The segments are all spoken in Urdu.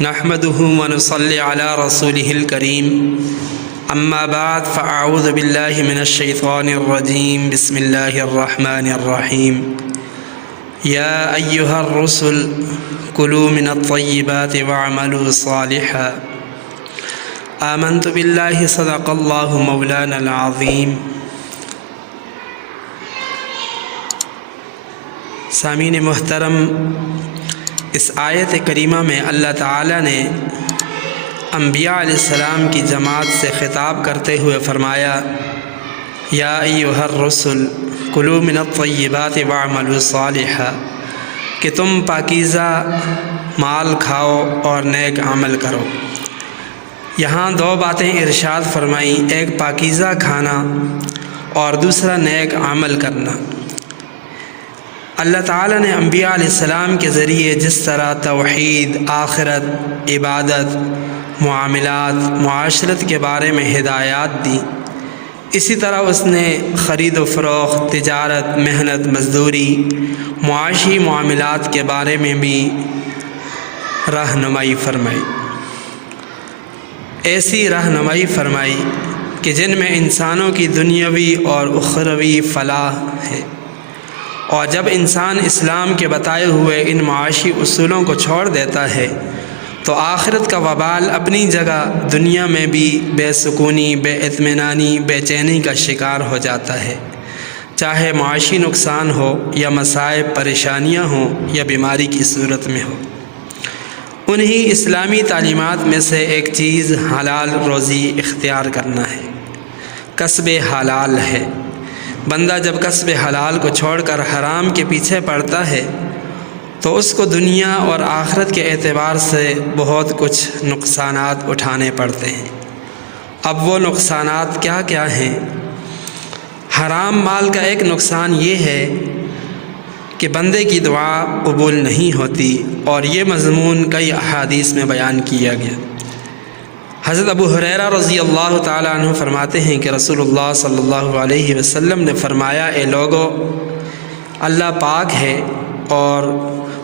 نحمده ونصلي على رسوله الكريم اما بعد فاعوذ بالله من الشيطان الرجيم بسم الله الرحمن الرحيم يا ايها الرسل كلوا من الطيبات واعملوا صالحا آمنت بالله صدق الله مولانا العظيم۔ سامعین محترم، اس آیت کریمہ میں اللہ تعالیٰ نے انبیاء علیہ السلام کی جماعت سے خطاب کرتے ہوئے فرمایا، یا ایھا الرسل کلوا من الطیبات واعملوا صالحا، کہ تم پاکیزہ مال کھاؤ اور نیک عمل کرو۔ یہاں دو باتیں ارشاد فرمائیں، ایک پاکیزہ کھانا اور دوسرا نیک عمل کرنا۔ اللہ تعالیٰ نے انبیاء علیہ السلام کے ذریعے جس طرح توحید، آخرت، عبادت، معاملات، معاشرت کے بارے میں ہدایات دی، اسی طرح اس نے خرید و فروخت، تجارت، محنت، مزدوری، معاشی معاملات کے بارے میں بھی رہنمائی فرمائی۔ ایسی رہنمائی فرمائی کہ جن میں انسانوں کی دنیاوی اور اخروی فلاح ہے، اور جب انسان اسلام کے بتائے ہوئے ان معاشی اصولوں کو چھوڑ دیتا ہے تو آخرت کا وبال اپنی جگہ دنیا میں بھی بے سکونی، بے اطمینانی، بے چینی کا شکار ہو جاتا ہے، چاہے معاشی نقصان ہو یا مصائب، پریشانیاں ہوں یا بیماری کی صورت میں ہو۔ انہی اسلامی تعلیمات میں سے ایک چیز حلال روزی اختیار کرنا ہے، کسب حلال ہے۔ بندہ جب کسب حلال کو چھوڑ کر حرام کے پیچھے پڑتا ہے تو اس کو دنیا اور آخرت کے اعتبار سے بہت کچھ نقصانات اٹھانے پڑتے ہیں۔ اب وہ نقصانات کیا کیا ہیں؟ حرام مال کا ایک نقصان یہ ہے کہ بندے کی دعا قبول نہیں ہوتی، اور یہ مضمون کئی احادیث میں بیان کیا گیا۔ حضرت ابو ہریرہ رضی اللہ تعالیٰ عنہ فرماتے ہیں کہ رسول اللہ صلی اللہ علیہ وسلم نے فرمایا، اے لوگو، اللہ پاک ہے اور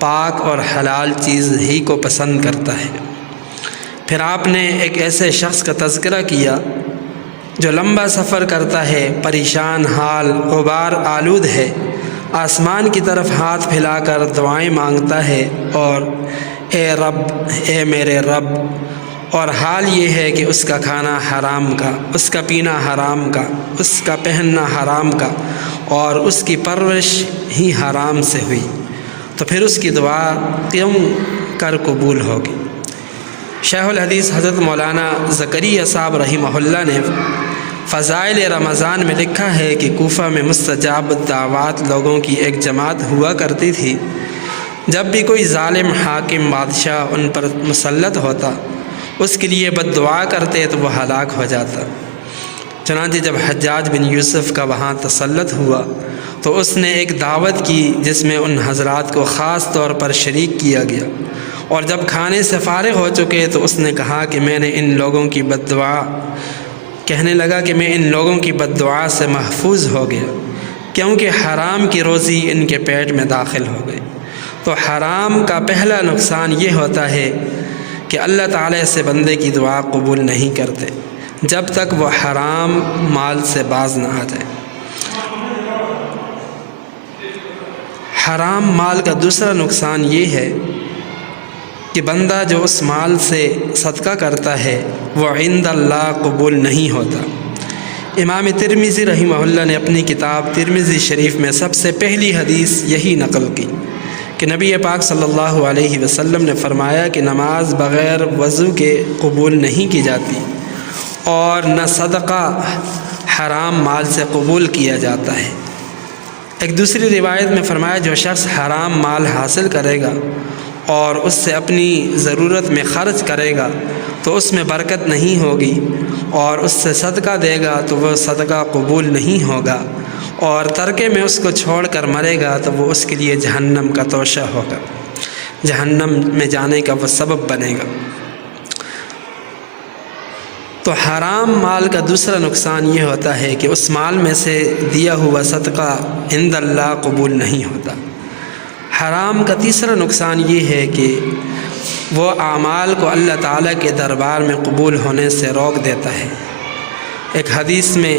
پاک اور حلال چیز ہی کو پسند کرتا ہے۔ پھر آپ نے ایک ایسے شخص کا تذکرہ کیا جو لمبا سفر کرتا ہے، پریشان حال، غبار آلود ہے، آسمان کی طرف ہاتھ پھیلا کر دعائیں مانگتا ہے، اور اے رب، اے میرے رب، اور حال یہ ہے کہ اس کا کھانا حرام کا، اس کا پینا حرام کا، اس کا پہننا حرام کا، اور اس کی پرورش ہی حرام سے ہوئی، تو پھر اس کی دعا کیوں کر قبول ہوگی؟ شیخ الحدیث حضرت مولانا زکریا صاحب رحمہ اللہ نے فضائل رمضان میں لکھا ہے کہ کوفہ میں مستجاب الدعوات لوگوں کی ایک جماعت ہوا کرتی تھی۔ جب بھی کوئی ظالم حاکم بادشاہ ان پر مسلط ہوتا، اس کے لیے بد دعا کرتے تو وہ ہلاک ہو جاتا۔ چنانچہ جب حجاج بن یوسف کا وہاں تسلط ہوا تو اس نے ایک دعوت کی جس میں ان حضرات کو خاص طور پر شریک کیا گیا، اور جب کھانے سے فارغ ہو چکے تو اس نے کہا کہ میں ان لوگوں کی بد دعا سے محفوظ ہو گیا، کیونکہ حرام کی روزی ان کے پیٹ میں داخل ہو گئی۔ تو حرام کا پہلا نقصان یہ ہوتا ہے کہ اللہ تعالیٰ سے بندے کی دعا قبول نہیں کرتے جب تک وہ حرام مال سے باز نہ آ جائے۔ حرام مال کا دوسرا نقصان یہ ہے کہ بندہ جو اس مال سے صدقہ کرتا ہے وہ عند اللہ قبول نہیں ہوتا۔ امام ترمذی رحمہ اللہ نے اپنی کتاب ترمذی شریف میں سب سے پہلی حدیث یہی نقل کی کہ نبی پاک صلی اللہ علیہ وسلم نے فرمایا کہ نماز بغیر وضو کے قبول نہیں کی جاتی، اور نہ صدقہ حرام مال سے قبول کیا جاتا ہے۔ ایک دوسری روایت میں فرمایا، جو شخص حرام مال حاصل کرے گا اور اس سے اپنی ضرورت میں خرچ کرے گا تو اس میں برکت نہیں ہوگی، اور اس سے صدقہ دے گا تو وہ صدقہ قبول نہیں ہوگا، اور ترکے میں اس کو چھوڑ کر مرے گا تو وہ اس کے لیے جہنم کا توشہ ہوگا، جہنم میں جانے کا وہ سبب بنے گا۔ تو حرام مال کا دوسرا نقصان یہ ہوتا ہے کہ اس مال میں سے دیا ہوا صدقہ عند اللہ قبول نہیں ہوتا۔ حرام کا تیسرا نقصان یہ ہے کہ وہ اعمال کو اللہ تعالیٰ کے دربار میں قبول ہونے سے روک دیتا ہے۔ ایک حدیث میں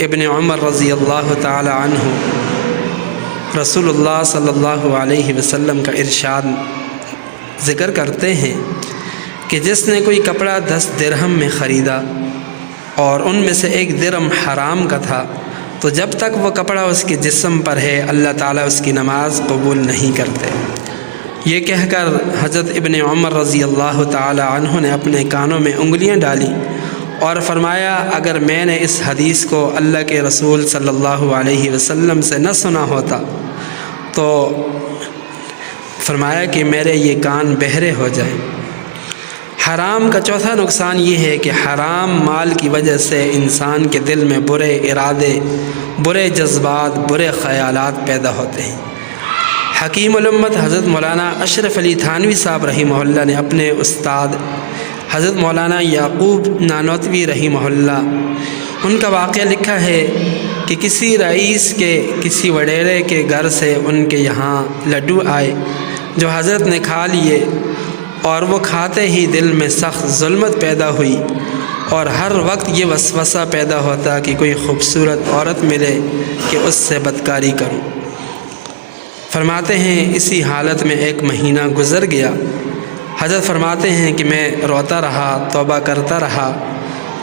ابن عمر رضی اللہ تعالی عنہ رسول اللہ صلی اللہ علیہ وسلم کا ارشاد ذکر کرتے ہیں کہ جس نے کوئی کپڑا 10 درہم میں خریدا اور ان میں سے 1 درہم حرام کا تھا، تو جب تک وہ کپڑا اس کے جسم پر ہے اللہ تعالیٰ اس کی نماز قبول نہیں کرتے۔ یہ کہہ کر حضرت ابن عمر رضی اللہ تعالی عنہ نے اپنے کانوں میں انگلیاں ڈالی اور فرمایا، اگر میں نے اس حدیث کو اللہ کے رسول صلی اللہ علیہ وسلم سے نہ سنا ہوتا تو فرمایا کہ میرے یہ کان بہرے ہو جائیں۔ حرام کا چوتھا نقصان یہ ہے کہ حرام مال کی وجہ سے انسان کے دل میں برے ارادے، برے جذبات، برے خیالات پیدا ہوتے ہیں۔ حکیم الامت حضرت مولانا اشرف علی تھانوی صاحب رحمہ اللہ نے اپنے استاد حضرت مولانا یعقوب نانوتوی رحمہ اللہ ان کا واقعہ لکھا ہے کہ کسی رئیس کے کسی وڈیرے کے گھر سے ان کے یہاں لڈو آئے جو حضرت نے کھا لیے، اور وہ کھاتے ہی دل میں سخت ظلمت پیدا ہوئی اور ہر وقت یہ وسوسہ پیدا ہوتا کہ کوئی خوبصورت عورت ملے کہ اس سے بدکاری کروں۔ فرماتے ہیں اسی حالت میں 1 مہینہ گزر گیا۔ حضرت فرماتے ہیں کہ میں روتا رہا، توبہ کرتا رہا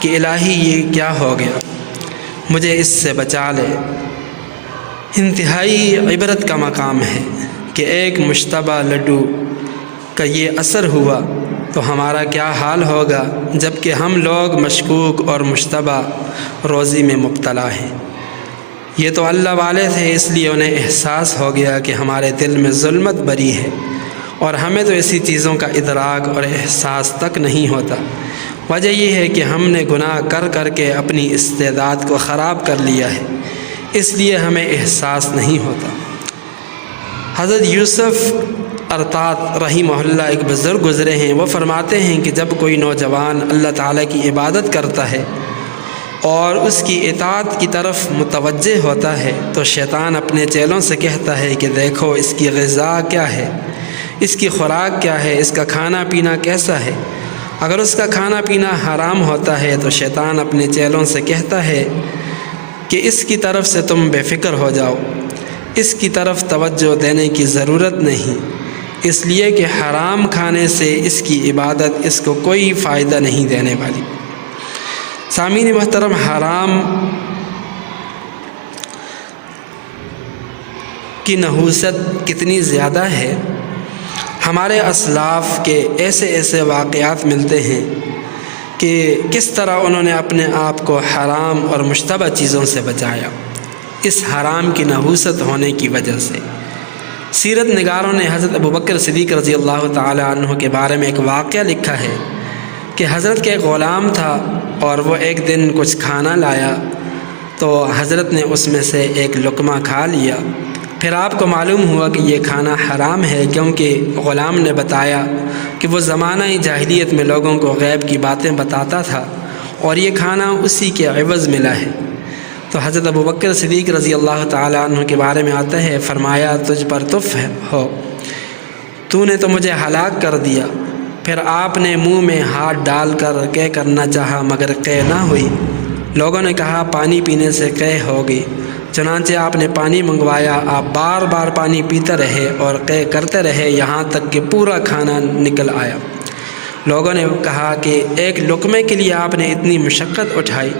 کہ الہی یہ کیا ہو گیا، مجھے اس سے بچا لے۔ انتہائی عبرت کا مقام ہے کہ ایک مشتبہ لڈو کا یہ اثر ہوا تو ہمارا کیا حال ہوگا، جب کہ ہم لوگ مشکوک اور مشتبہ روزی میں مبتلا ہیں۔ یہ تو اللہ والے تھے، اس لیے انہیں احساس ہو گیا کہ ہمارے دل میں ظلمت بری ہے، اور ہمیں تو ایسی چیزوں کا ادراک اور احساس تک نہیں ہوتا۔ وجہ یہ ہے کہ ہم نے گناہ کر کر کے اپنی استعداد کو خراب کر لیا ہے، اس لیے ہمیں احساس نہیں ہوتا۔ حضرت یوسف ارطاط رحمہ اللہ ایک بزرگ گزرے ہیں، وہ فرماتے ہیں کہ جب کوئی نوجوان اللہ تعالیٰ کی عبادت کرتا ہے اور اس کی اطاعت کی طرف متوجہ ہوتا ہے تو شیطان اپنے چیلوں سے کہتا ہے کہ دیکھو اس کی غذا کیا ہے، اس کی خوراک کیا ہے، اس کا کھانا پینا کیسا ہے۔ اگر اس کا کھانا پینا حرام ہوتا ہے تو شیطان اپنے چیلوں سے کہتا ہے کہ اس کی طرف سے تم بے فکر ہو جاؤ، اس کی طرف توجہ دینے کی ضرورت نہیں، اس لیے کہ حرام کھانے سے اس کی عبادت اس کو کوئی فائدہ نہیں دینے والی۔ سامعین محترم، حرام کی نحوست کتنی زیادہ ہے۔ ہمارے اسلاف کے ایسے واقعات ملتے ہیں کہ کس طرح انہوں نے اپنے آپ کو حرام اور مشتبہ چیزوں سے بچایا اس حرام کی نحوست ہونے کی وجہ سے۔ سیرت نگاروں نے حضرت ابوبکر صدیق رضی اللہ تعالی عنہ کے بارے میں ایک واقعہ لکھا ہے کہ حضرت کے ایک غلام تھا اور وہ ایک دن کچھ کھانا لایا تو حضرت نے اس میں سے 1 لقمہ کھا لیا۔ پھر آپ کو معلوم ہوا کہ یہ کھانا حرام ہے، کیونکہ غلام نے بتایا کہ وہ زمانہ جاہلیت میں لوگوں کو غیب کی باتیں بتاتا تھا اور یہ کھانا اسی کے عوض ملا ہے۔ تو حضرت ابوبکر صدیق رضی اللہ تعالی عنہ کے بارے میں آتا ہے، فرمایا تجھ پر تف ہو، تو نے تو مجھے ہلاک کر دیا۔ پھر آپ نے منہ میں ہاتھ ڈال کر قے کرنا چاہا مگر قے نہ ہوئی۔ لوگوں نے کہا پانی پینے سے قے ہوگی، چنانچہ آپ نے پانی منگوایا۔ آپ بار بار پانی پیتے رہے اور قے کرتے رہے یہاں تک کہ پورا کھانا نکل آیا۔ لوگوں نے کہا کہ 1 لقمے کے لیے آپ نے اتنی مشقت اٹھائی۔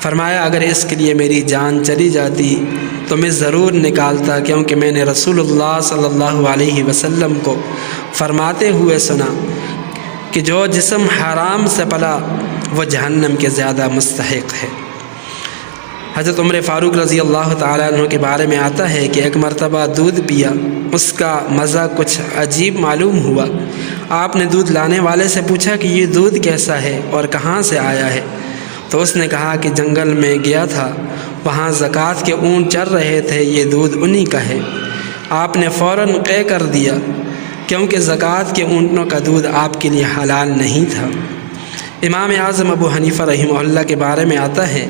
فرمایا اگر اس کے لیے میری جان چلی جاتی تو میں ضرور نکالتا، کیونکہ میں نے رسول اللہ صلی اللہ علیہ وسلم کو فرماتے ہوئے سنا کہ جو جسم حرام سے پلا وہ جہنم کے زیادہ مستحق ہے۔ حضرت عمر فاروق رضی اللہ تعالیٰ عنہ کے بارے میں آتا ہے کہ ایک مرتبہ دودھ پیا، اس کا مزہ کچھ عجیب معلوم ہوا۔ آپ نے دودھ لانے والے سے پوچھا کہ یہ دودھ کیسا ہے اور کہاں سے آیا ہے؟ تو اس نے کہا کہ جنگل میں گیا تھا، وہاں زکوٰۃ کے اونٹ چر رہے تھے، یہ دودھ انہی کا ہے۔ آپ نے فوراً قے کر دیا کیونکہ زکوٰۃ کے اونٹوں کا دودھ آپ کے لیے حلال نہیں تھا۔ امام اعظم ابو حنیفہ رحمہ اللہ کے بارے میں آتا ہے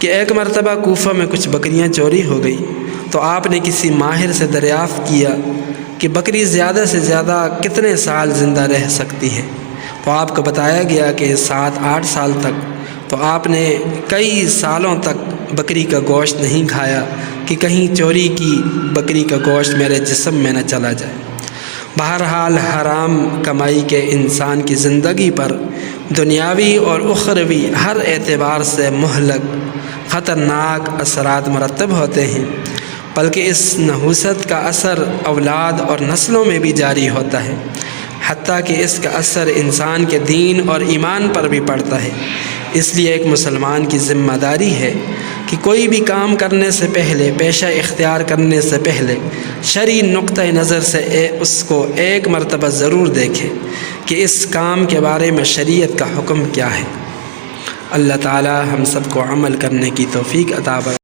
کہ ایک مرتبہ کوفہ میں کچھ بکریاں چوری ہو گئی تو آپ نے کسی ماہر سے دریافت کیا کہ بکری زیادہ سے زیادہ کتنے سال زندہ رہ سکتی ہے، تو آپ کو بتایا گیا کہ 7-8 سال تک۔ تو آپ نے کئی سالوں تک بکری کا گوشت نہیں کھایا کہ کہیں چوری کی بکری کا گوشت میرے جسم میں نہ چلا جائے۔ بہرحال حرام کمائی کے انسان کی زندگی پر دنیاوی اور اخروی ہر اعتبار سے مہلک خطرناک اثرات مرتب ہوتے ہیں، بلکہ اس نحوست کا اثر اولاد اور نسلوں میں بھی جاری ہوتا ہے، حتیٰ کہ اس کا اثر انسان کے دین اور ایمان پر بھی پڑتا ہے۔ اس لیے ایک مسلمان کی ذمہ داری ہے کہ کوئی بھی کام کرنے سے پہلے، پیشہ اختیار کرنے سے پہلے شرعی نقطۂ نظر سے اس کو ایک مرتبہ ضرور دیکھے کہ اس کام کے بارے میں شریعت کا حکم کیا ہے۔ اللہ تعالی ہم سب کو عمل کرنے کی توفیق عطا فرمائے۔